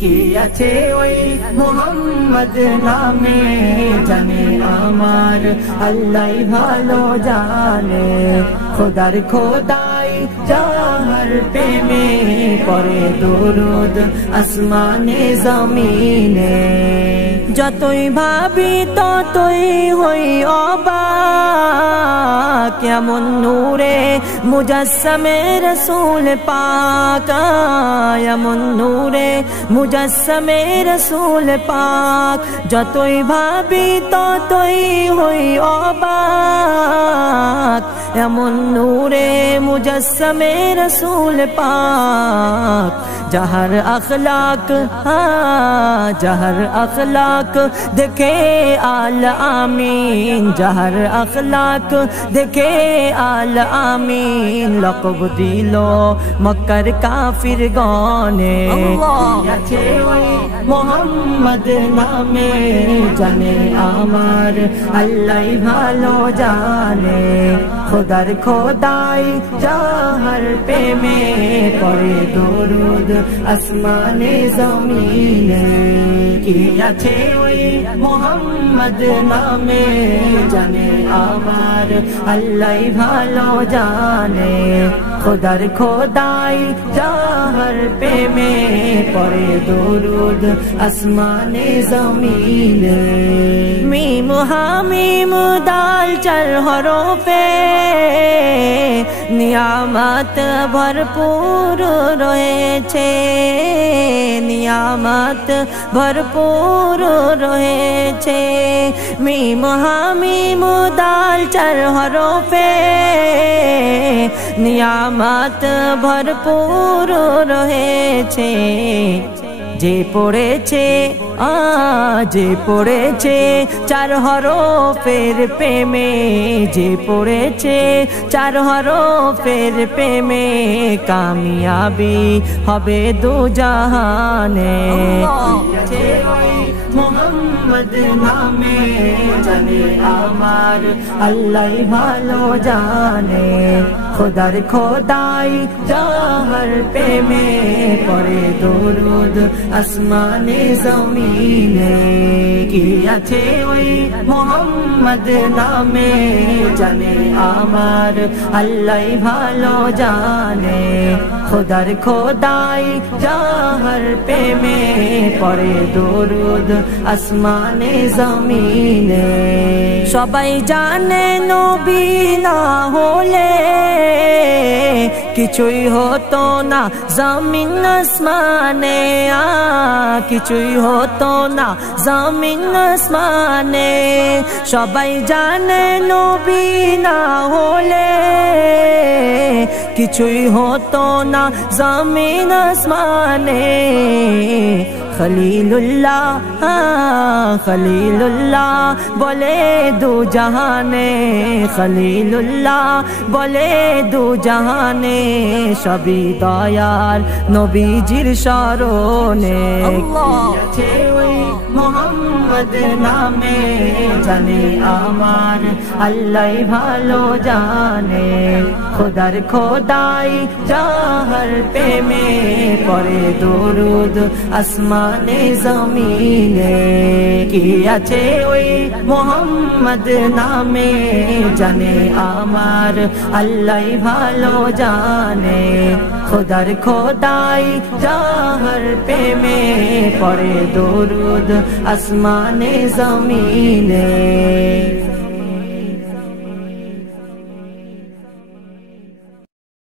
কি আছে ওই মোহাম্মদ নামে জানে আমার আল্লাহ ভালো জানে খোদার খোদাই যার প্রেমে পড়ে দরুদ আসমানে জমিনে যতই ভাবি ততই হই অবাক কেমন নূরে মুজাসসমে রসূল পাক এমন নূরে মুজাসসমে রসূল পাক যতই ভাবি ততই হই অবাক এমন নূরে মুজাসসমে রসূল পাক जहर अखलाक देखे आल आमीन जहर अखलाक देखे आल आमीन लक़ब दिलो मक्कर काफिर गौने मोहम्मद नामे जाने आमार अल्लाह भालो जाने खुदार खोदाई जहर पे में पड़े दरूद আসমানে জমিনে কি আছে ওই মোহাম্মদ নামে জানে আমার আল্লাহ ভালো জানে খোদার খোদাই যার প্রেমে পড়ে দরুদ আসমানে জমিনে মিম হামিম দাল চার হরফে নিয়ামত ভরপুর রয়েছে নিয়ামত ভরপুর রয়েছে মিম হামিম দাল চার হরফে নিয়ামত ভরপুর রয়েছে যে পড়েছে চার হরফের প্রেমে যে পড়েছে চার হরফের প্রেমে কামিয়াবি হবে দু জাহানে মোহাম্মদ নামে জানে আমার আল্লাহ ভালো জানে খোদার খোদাই যার প্রেমে পড়ে দরুদ আসমানে জমিনে কি আছে ওই মোহাম্মদ নামে জানে আমার আল্লাহ ভালো জানে খোদার খোদাই যার প্রেমে পড়ে দরুদ আসমানে জমিনে সবাই জানে নবী না হলে কিছুই হতো না জমিন আসমানে কিছুই হতো না জমিন আসমানে সবাই জানে নবী না হলে কিছুই হতো না জমিন আসমানে খলিলুল্লাহ বলে দু জাহানে খলিলুল্লাহ বলে দু জাহানে সবই দয়াল নবীজির শরণে মোহাম্মদ নামে জানে আমার আল্লাহ ভালো জানে খোদার খোদাই যার প্রেমে পড়ে দরুদ আসমানে জমিনে কি আছে ওই মোহাম্মদ নামে জানে আমার আল্লাহ ভালো জানে খোদার খোদাই যার প্রেমে পড়ে দরুদ আসমানে জমিনে